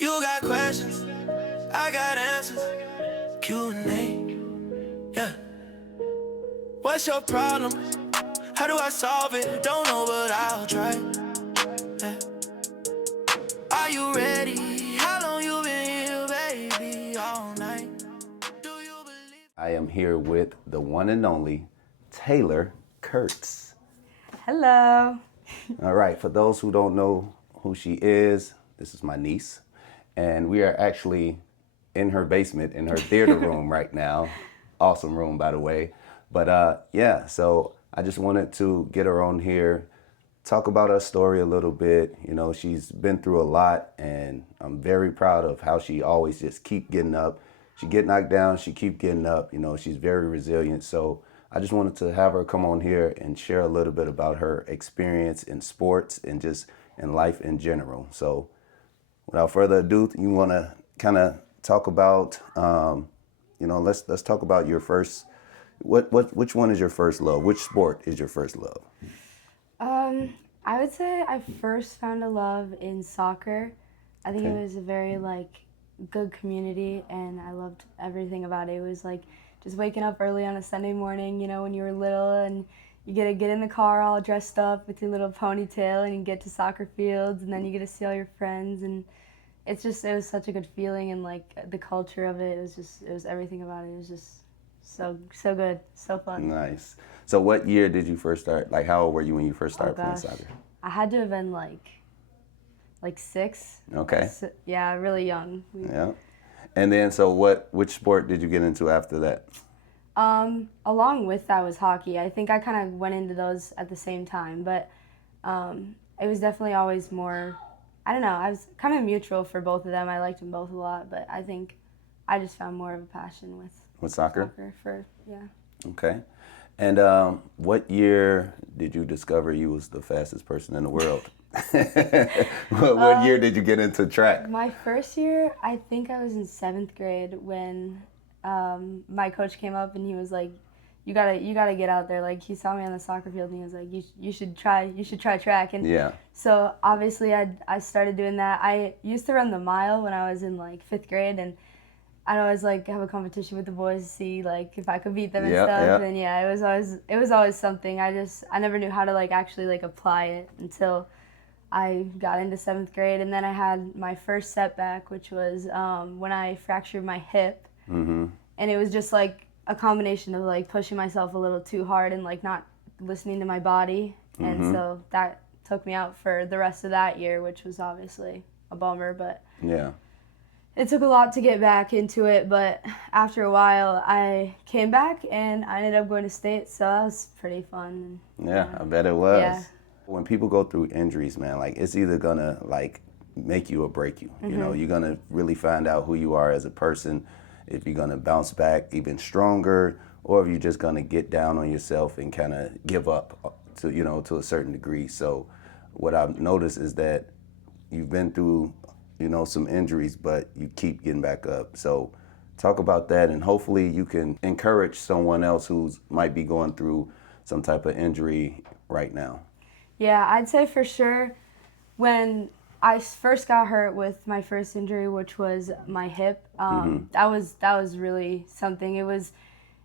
You got questions, I got answers. Q&A, yeah. What's your problem? How do I solve it? Don't know, but I'll try. Yeah. Are you ready? How long you been here, baby? All night. Do you believe? I am here with the one and only Taylor Kurtz. Hello. All right, for those who don't know who she is, this is my niece, and we are actually in her basement, in her theater room right now. Awesome room, by the way. But yeah, so I just wanted to get her on here, talk about her story a little bit. You know, she's been through a lot, and I'm very proud of how she always just keep getting up. She get knocked down, she keep getting up. You know, she's very resilient. So I just wanted to have her come on here and share a little bit about her experience in sports and just in life in general. So without further ado, you want to kind of talk about, let's talk about your first. Which one is your first love? Which sport is your first love? I would say I first found a love in soccer. I think Okay. it was a very good community, and I loved everything about it. It was like just waking up early on a Sunday morning, when you were little, and you get to get in the car all dressed up with your little ponytail, and you get to soccer fields, and then you get to see all your friends, and it was such a good feeling, and the culture of it was everything about it. It was just so good, so fun. Nice. So what year did you first start? Like, how old were you when you first started playing Gosh. soccer? I had to have been like 6. Okay. So, yeah, really young. Yeah. And then, so which sport did you get into after that? Along with that was hockey. I think I kind of went into those at the same time, but it was definitely always more, I don't know, I was kind of neutral for both of them. I liked them both a lot, but I think I just found more of a passion with Soccer? yeah. Okay. And what year did you discover you was the fastest person in the world? What year did you get into track? My first year, I think I was in 7th grade when my coach came up and he was like, "You gotta get out there." Like, he saw me on the soccer field and he was like, "You should try track." And Yeah. so obviously I started doing that. I used to run the mile when I was in 5th grade, and I'd always have a competition with the boys to see if I could beat them and Yeah, stuff. yeah. And yeah, it was always something. I never knew how to actually apply it until I got into 7th grade, and then I had my first setback, which was when I fractured my hip. Mm-hmm. And it was just a combination of pushing myself a little too hard and not listening to my body. And so that took me out for the rest of that year, which was obviously a bummer, but Yeah. it took a lot to get back into it. But after a while, I came back and I ended up going to state, so that was pretty fun. Yeah, I bet it was. Yeah. When people go through injuries, man, it's either gonna make you or break you. You know, you're gonna really find out who you are as a person, if you're gonna bounce back even stronger, or if you're just gonna get down on yourself and kind of give up to a certain degree. So what I've noticed is that you've been through, some injuries, but you keep getting back up. So talk about that, and hopefully you can encourage someone else who's might be going through some type of injury right now. Yeah, I'd say for sure when I first got hurt with my first injury, which was my hip, that was really something. It was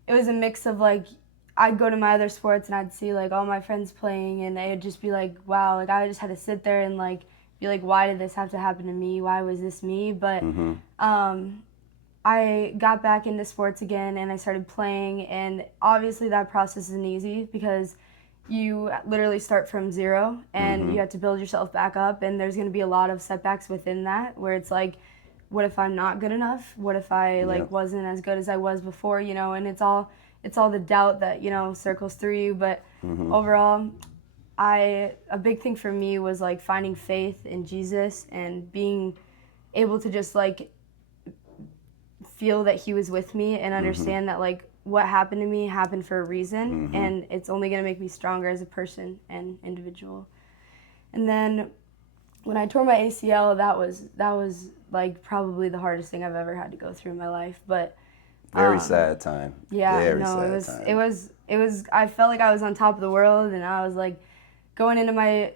a mix of I'd go to my other sports and I'd see all my friends playing, and it'd just be wow, I just had to sit there and be why did this have to happen to me? Why was this me? But I got back into sports again and I started playing, and obviously that process isn't easy because you literally start from zero and you have to build yourself back up, and there's going to be a lot of setbacks within that where it's what if I'm not good enough? What if I wasn't as good as I was before, and it's all the doubt that, circles through you. But overall, a big thing for me was finding faith in Jesus and being able to just feel that he was with me and understand that what happened to me happened for a reason, and it's only going to make me stronger as a person and individual. And then when I tore my ACL, that was probably the hardest thing I've ever had to go through in my life. But Very sad time. yeah, Very no, sad it was time. it was I felt like I was on top of the world, and I was going into my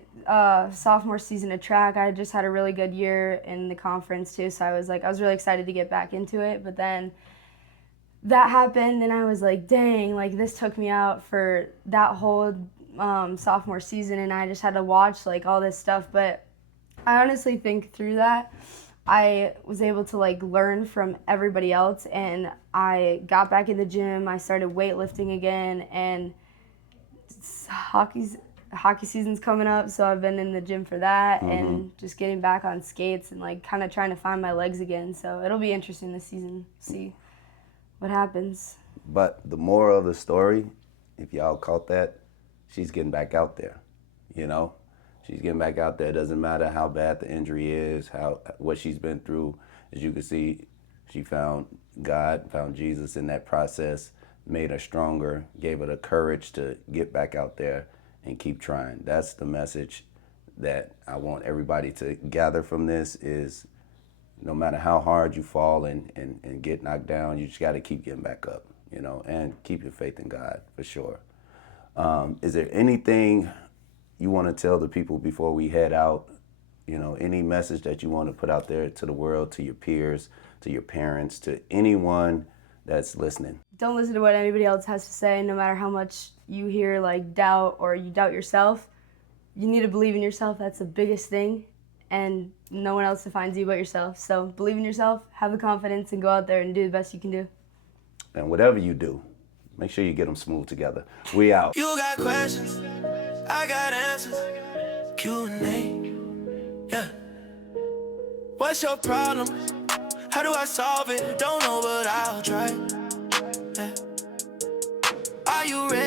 sophomore season of track, I just had a really good year in the conference too. So I was really excited to get back into it. But then that happened, and I was like, dang, like this took me out for that whole sophomore season, and I just had to watch like all this stuff. But I honestly think through that, I was able to like learn from everybody else, and I got back in the gym. I started weightlifting again, and hockey season's coming up, so I've been in the gym for that and just getting back on skates and like kind of trying to find my legs again. So it'll be interesting this season, see what happens. But the moral of the story, if y'all caught that, she's getting back out there, you know? She's getting back out there. It doesn't matter how bad the injury is, what she's been through. As you can see, she found God, found Jesus in that process, made her stronger, gave her the courage to get back out there and keep trying. That's the message that I want everybody to gather from this is no matter how hard you fall and get knocked down, you just got to keep getting back up, you know, and keep your faith in God for sure. Is there anything you want to tell the people before we head out? You know, any message that you want to put out there to the world, to your peers, to your parents, to anyone that's listening? Don't listen to what anybody else has to say, no matter how much you hear like doubt or you doubt yourself. You need to believe in yourself. That's the biggest thing, and no one else defines you but yourself. So believe in yourself, have the confidence, and go out there and do the best you can do. And whatever you do, make sure you get them smooth together. We out. You got questions, I got answers. Q&A, yeah. What's your problem? How do I solve it? Don't know, but I'll try. Yeah. Are you ready?